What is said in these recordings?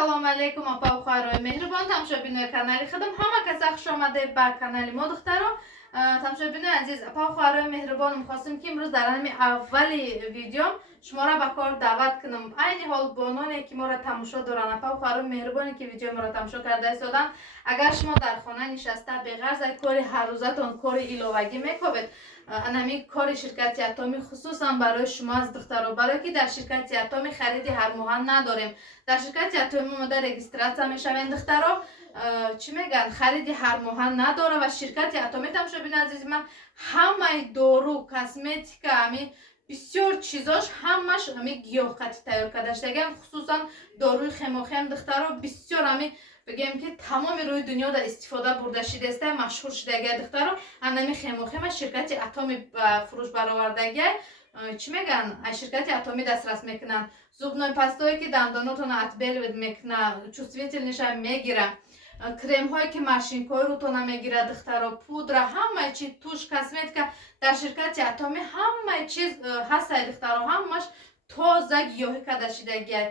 Assalomu alaykum opa va xaroy mehribon tomoshabinlar kanali xidm hamma kasa xush omade ba kanali мо духтаро tomoshabinlar aziz opa va xaroy mehribon мехостим ки имрӯз дар ҳамин аввали видеом шуморо ба кор даъват кунам айни ҳол бононе ки моро тамошо доранд оpa va xaroy меҳрибоне ки видео моро тамошо карда истоданд агар шумо дар хона нишаста беғарз ай кори ҳаррӯзатон кори иловагӣ мекобед анами кори ширкати атоми хусусан барои шумо аз духтаро барое ки дар ширкати атоми хариди ҳармоҳа надорем дар ширкати атоми мода регистратсия мешавем духтаро чӣ меган хариди ҳармоҳа надора ва ширкати атоми тамошобини азизи ман ҳамаи дору косметика ами бисёр чизош ҳамаш ами гиёҳқати тайёр карда шудаган хусусан доруи хемохем духтаро бисёр ами бигем ки тамоми рӯи дунё да истифода бурда шидаста машҳур шудагия духтаро анами хемохема ширкати атоми фурӯш баровардагия чӣ меган ширкати атоми дастрас мекунанд зубной пастое ки дандонотона отбеливать мекунад чувствительниша мегира кремҳое ки машинкои рӯтона мегира духтаро пудра ҳамаи чиз туш косметика дар ширкати атоми ҳамаи чиз ҳастаи духтаро ҳамаш тоза гиёҳӣ карда шидагия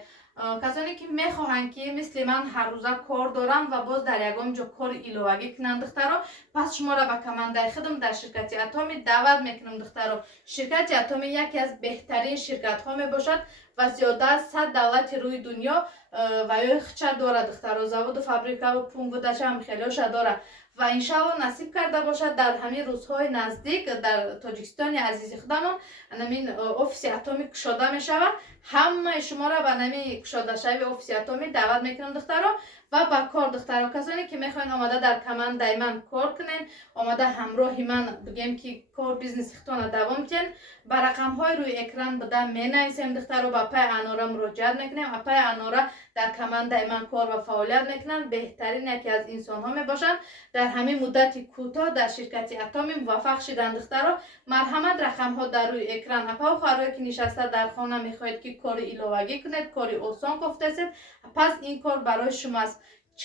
касоне ки мехоҳанд ки мисли ман ҳаррӯза кор доранд ва боз дар ягон ҷо кори иловагӣ кунанд духтаро пас шуморо ба командаи хидм дар ширкати атоми даъват мекунам духтаро ширкати атоми яке аз беҳтарин ширкатҳо мебошад ва зиёда аз 100 давлати рӯи дунё ва ёхча дора духтаро заводу фабрикаву пунктдашам хелёша дора ва иншалло насиб карда бошад дар ҳамин рӯзҳои наздик дар тоҷикистони азизи худамон намин офиси атоми кушода мешавад ҳамаи шуморо ба нами кушодашави офиси атоми даъват мекунам духтаро ва ба кор духтаро касоне ки мехоҳед омада дар командаи ман кор кунед омада ҳамроҳи ман бигем ки кор бизнеси худтона давом кунед ба рақамҳои рӯи экран буда менависем духтаро ба пай анора муроҷиат мекунем апай анора дар командаи ман кор ва фаъолият мекунанд беҳтарин яке аз инсонҳо мебошанд дар ҳамин муддати кӯтоҳ дар ширкати атоми муваффақ шиданд духтаро марҳамат рақамҳо дар рӯи экран апа ва харое ки нишаста дар хона мехоҳед ки кори иловагӣ кунед кори осон гуфтасед пас ин кор барои шумоаст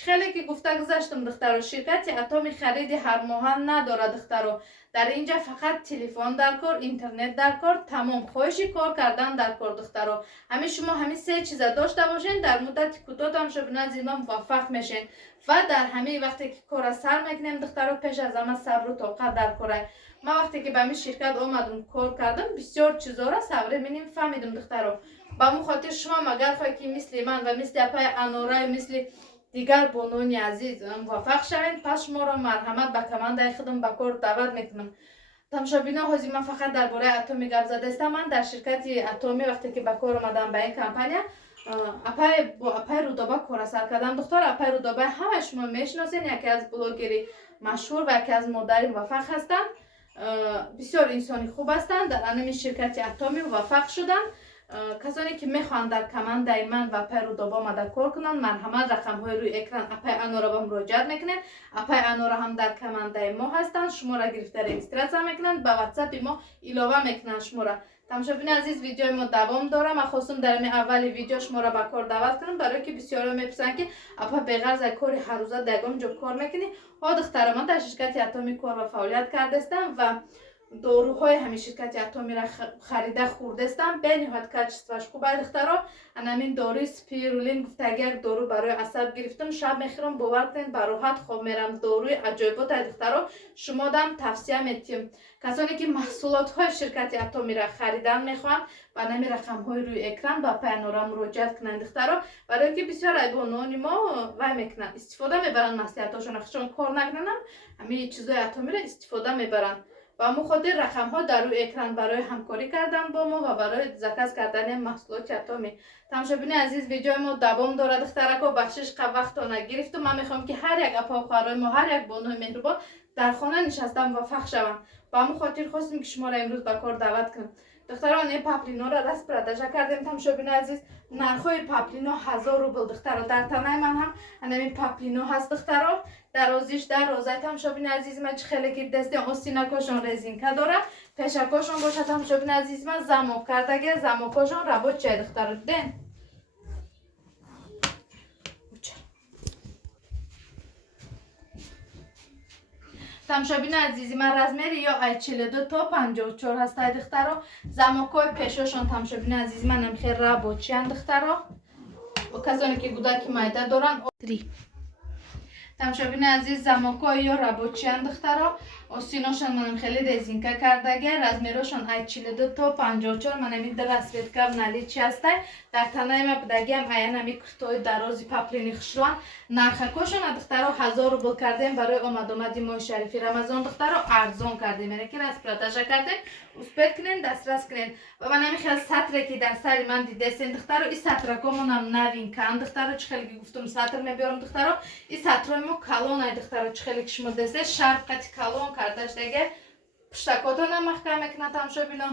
хеле ки гуфта гузаштам духтаро ширкати атоми хариди ҳармоҳа надорад духтаро дар инҷа фақат телефон дар кор интернет дар кор тамом хоҳиши кор кардан дар кор духтаро ҳамин шумо ҳамин се чиза дошта бошед дар муддати кӯтоҳ тамошобини азизи ман муваффақ мешед ва дар ҳамин вақте ки кора сар мекунем духтаро пеш аз ҳама сабру тоқат дар корай ман вақте ки ба ҳамин ширкат омадам кор кардам бисёр чизора сабре миним фаҳмидам духтаро ба мо хотир шумо агар хоҳед ки мисли ман ва мисли апай анора мисли дигар бонони азиз муваффақ шавед пас шуморо марҳамат ба командаи хидм ба кор даъват мекунам тамошобино ҳозир ман фақат дар бораи атоми гап зада истам ман дар ширкати атоми вақте ки ба кор омадам ба ин компания бо апай рудоба кора сар кардам духтар апай рудоба ҳамаи шумо мешиносед яке аз блогери машҳур ва яке аз модари муваффақ ҳастанд бисёр инсони хуб ҳастанд дар анами ширкати атоми муваффақ шуданд касоне ки мехоҳанд дар командаи ман ва апай рудоба омада кор кунанд марҳамат рақамҳои рӯи экран апай анора ба муроҷиат мекунед апай анора ҳам дар командаи мо ҳастанд шуморо гирифта регистратсия мекунанд ба ватсапи мо илова мекунанд шуморо тамошобини азиз видеои мо давом дора ман хостам дар ин аввали видео шуморо ба кор даъват кунам барое ки бисёро мепурсанд ки апа беғарз ай кори ҳаррӯза дар ягон ҷо кор мекунӣ ҳо духтаро ман дар ширкати атоми кор ва фаъолият кардаистам ва доруҳои ҳамин ширкати атомиро харида хӯрдаистам бениҳоят качествоаш хубай духтаро анамин доруи спирулин гуфтаги як дору барои асаб гирифтам шаб мехӯрам бовар кунед ба роҳат хоб мерам доруи аҷоиботай духтаро шумодам тавсия метиҳам касоне ки маҳсулотҳои ширкати атомиро харидан мехоҳанд ба нами рақамҳои рӯи экран ба паянора муроҷиат кунанд духтаро барое ки бисёр айбонони мо вай мекунанд истифода мебаранд маслиҳатҳошон чун кор накунанам ҳамин чизои атомиро истифода мебаранд ба мо хотир рақамҳо дар рӯи экран барои ҳамкорӣ кардан бо мо ва барои заказ кардани маҳсулоти атоми тамошобини азиз видеои мо давом дорад духтарако бахшиш вақтона гирифту ман мехоҳам ки ҳар як апа ва хӯҳарои мо ҳар як бонои меҳрубон дар хона нишаста муваффақ шаванд ба мо хотир хостем ки шуморо имрӯз ба кор даъват кунам духтаро не паплиноро распродажа кардем тамошобини азиз нархҳои паплино 1000 рубл духтаро дар танаи ман ҳам анамин паплино ҳаст духтаро дарозиш дарозай тамошобини азизи ман чӣ хеле ки дастен остинакошон резинка дора пешакошон бошад тамошобини азизи ман замок кардаги замокошон рабочая духтаро диден тамошобини азизи ман размери ё ай 42 то 54 ҳастай духтаро замокҳои пешошон тамошобини азизи ман намхел рабочиянд духтаро касоне ки гудаки майда доран 3 тамошобини азиз замокҳои ё рабочиян духтаро осиношон манам хеле резинка кардаги размерошон ай 42 то 54 манами расветка в наличии ҳастай дар танаи ма будагиам аянами куртои дарози паплини хушруан нархакошон духтаро 1000 рубл кардем барои омадомади моҳи шарифи рамазон духтаро арзон кардем яъне ки распродажа кардем успех кунен дастрас кунен ва манами хел сатре ки дар сари ман дидесен духтаро и сатракомонам навинкан духтаро чӣ хеле ки гуфтум сатр мебиёрам духтаро и сатрои мо калон ай духтаро чӣ хеле ки шумо десе шарфқати калон кардашдаге пуштакотона маҳкам мекунад тамошобино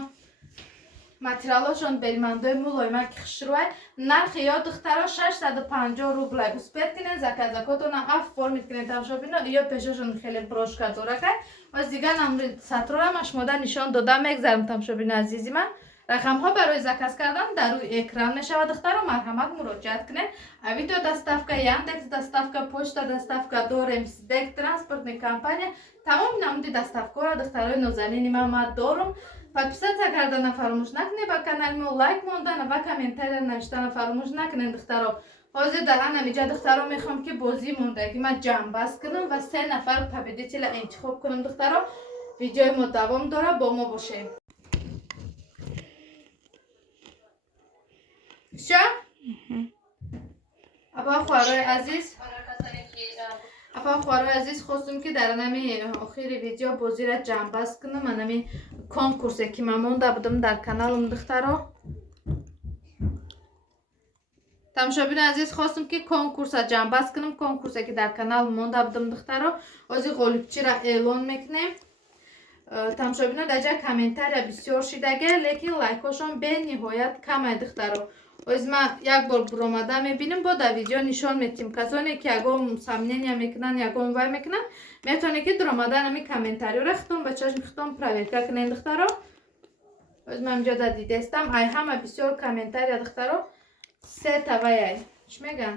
материалошон белмандои мулоима ки хушрӯай нархи ё духтаро 650 рублай успех кунен заказакотона афформид кунен тамошобино ё пешошон хеле брошка доракай ва дигар намуди сатрора ма шумода нишон дода мегзарам тамошобино азизи ман рақамҳо барои заказ кардан дар рӯи экран мешавад духтаро марҳамат муроҷиат кунед авито доставка яндекс доставка почта доставка доремсдек транспортни компания тамоми намуди доставкаро духтарои нозанини ман дорум подписаться кардана фаромӯш накунед ба канали мо лайк мондана ва комментария навиштана фаромӯш накунед духтаро ҳозир дар анамиҷа духтаро мехоҳам ки бозии мондаги ма ҷамъбаст кунам ва 3 нафар победителя интихоб кунам духтаро видеои мо давом дора бо мо бошед все апа хӯрои азиз хостум ки дар анами охири видео бозира ҷамъбаст кунам анами конкурсе ки ман монда будам дар каналам духтаро тамошобини азиз хостум ки конкурса ҷамъбаст кунам конкурсе ки дар канал монда будам духтаро ҳозир ғолибчиро эълон мекунем тамошобино дар ҷа комментария бисёр шидаге лекин лайкошон бениҳоят камай духтаро ҳозир ман як бор буромада мебинем бо дар видео нишон метим касоне ки ягон сомнения мекунанд ягон вай мекунанд метавонед ки дуромада нами комментариёра хитон ба чашми хитон проверка кунед духтаро ҳозир ман инҷода дидестам ай ҳама бисёр комментария духтаро сета ваяй чӣ меган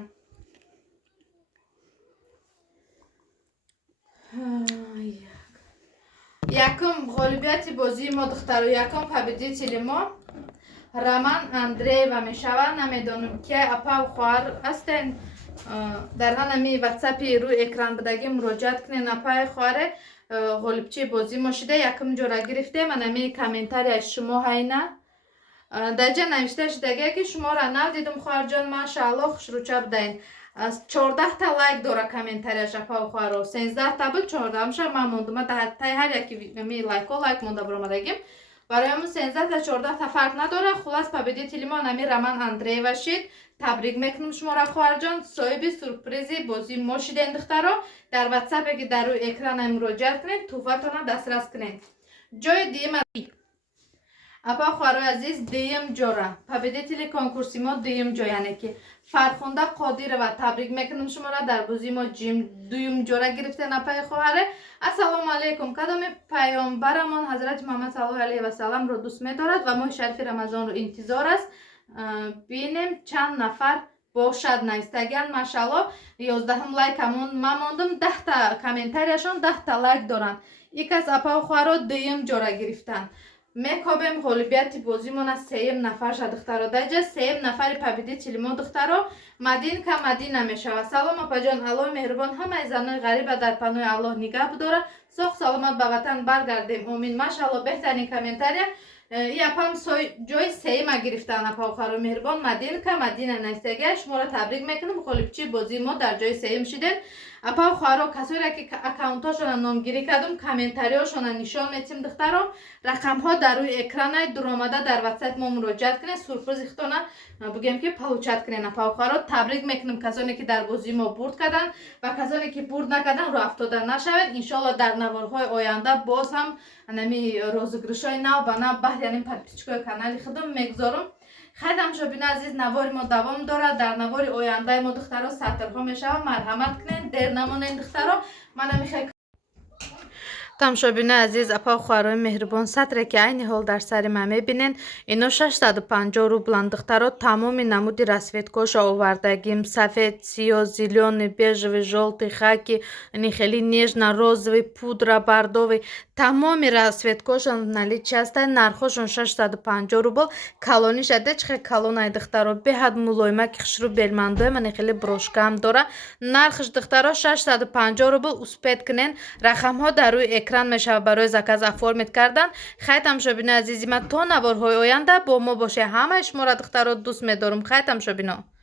якум ғолибияти бозии мо духтаро якум победители мо роман андреева мешавад намедонам ки апа хоҳар ҳастен дар ҳанами ватсапи рӯи экран будагӣ муроҷиат кунен апаи хоҳаре ғолибчии бозии мо шуда якум ҷора гирифтем анами комментарияи шумо ҳайна дар ҷа навишта шудаге ки шуморо навдидум хоҳарҷон машаалло хушрӯча будаен 14 та лайк дора комментарияш апа хоҳаро 13 та буд 14 мша ман мондума таи ҳар яки лайко лайк монда буромадагим барои ҳамун 13 та 14 та фарқ надора хулас победители мо нами роман андреева шид табрик мекунам шуморо хоҳарҷон соҳиби сурпризи бозии мо шиден духтаро дар ватсапе ки дар рӯи экрана муроҷиат кунед туҳфатона дастрас кунед ҷои дима апа хоҳарои азиз дуюм ҷора победители конкурси мо дуюм ҷо яъне ки фархунда қодирова табрик мекунам шуморо дар бозии мо дуюм ҷора гирифтен апаи хоҳаре ассалому алайкум кадоми паёмбарамон ҳазрати муҳаммад саллаллоҳу алайҳи ва салламро дӯст медорад ва моҳи шарифи рамазонро интизор аст бинем чанд нафар бошад навистагиан машаалло 11 лайкамон ман мондам 10 та комментарияшон 10 та лайк доранд икас апа хоҳаро дуюм ҷора гирифтанд мекобем ғолибияти бозимона 3 нафар шад духтаро даҷа 3 нафари победители мо духтаро мадинка мадина мешавад салом апаҷон аллоҳи меҳрубон ҳамаи занои ғариба дар панои аллоҳ нигаҳ будора соҳ саломат ба ватан баргардем омин машаалло беҳтарин комментария и апам ҷои 3 гирифтан апа хоҳаро меҳрубон мадинка мадина навистагия шуморо табрик мекунам ғолибчии бозии мо дар ҷои 3 шидед апа хоҳаро касоре ки аккаунтҳошона номгирӣ кардум комментариҳошона нишон метим духтаро рақамҳо дар рӯи экрана дуромада дар ватсап мо муроҷиат кунед сурпризи хитона бугем ки получат кунед апа хоҳаро табрик мекунам касоне ки дар бозии мо бурд карданд ва касоне ки бурд накардан рӯ афтода нашавед иншоалло дар наворҳои оянда боз ҳам анами розыгришҳои нав ба нав баҳри подписчикои канали худам мегузорам хайр тамошобини азиз навори мо давом дорад дар навори ояндаи мо духтаро сатрҳо мешавад марҳамат кунед дер намонед духтаро манами хел тамошобини азиз апа хоҳарои меҳрубон сатре ки айни ҳол дар сари ман мебинен ино 650 рубланд духтаро тамоми намуди расветкоша овардагим сафед сиё зелёный бежевый жёлтый хаки хели нежно розовый пудра бордовый тамоми расцветкошон наличи ҳастанд. нархошон 650 рубл. калониш аде чихе калонай духтаро беҳад мулоима ки хишру белмандоe мани хеле брошкаам дора. нархиш духтаро 650 рубл. успед кунен. рақамҳо дар рӯи экран мешавад барои заказ оформид кардан. хай тамошобинои азизи ман то наворҳои оянда бо мо боше. ҳамаи шуморо духтаро дӯст медорам. хай тамошобино.